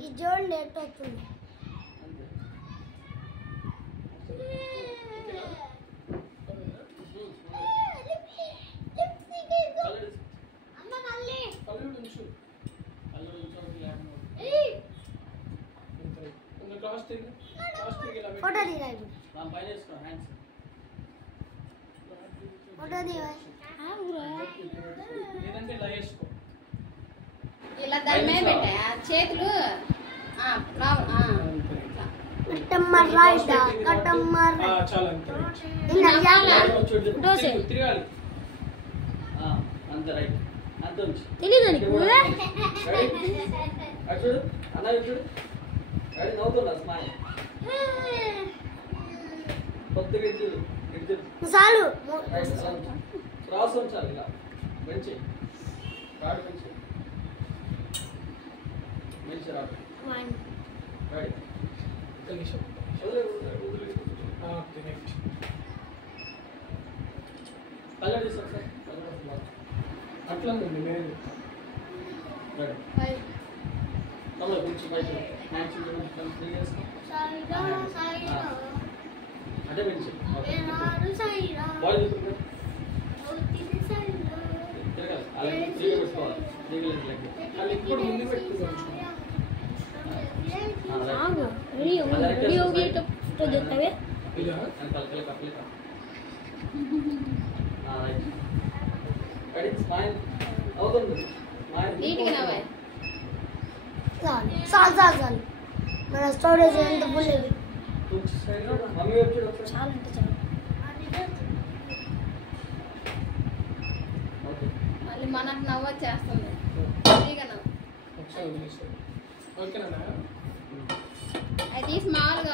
ఈ zone net వస్తుంది photo తీరాలి ఫోటో తీయాలి ఇలా దాని మీద పెట్టా చేతులు కట్టమ్మ రైట్ కట్టమ్మ తిరగాలి అంత రైట్ అంత ఉంచి తెలీదు చూడు అన్న చూడు రెడీ నవ్వుతున్నా స్మైల్ కొద్దిగా ఇటు చాలు క్రాస్ ఉంచాలి ఇలా మంచి రాడు మంచి రాడు రెడీ ఒక్క నిమిషం కలర్ తీసుకోండి సార్ అట్లా ఉంది లేదు రెడీ తమ్ముడు కొంచెం బయట హ్యాండ్స్ ఫ్రీ చేసుకో అదే పెంచి బాడీ తిరగాలి అలాగే ఫ్రీగా పెట్టుకోవాలి ఫ్రీగా ఇప్పుడు ముందు పెట్టుకోవచ్చు చాలు మన స్టోరేజ్ ఎంత ఫుల్ చాలా అంటే చాలు మళ్ళీ మనకు నవ్వొచ్చేస్తుంది అది స్మాల్గా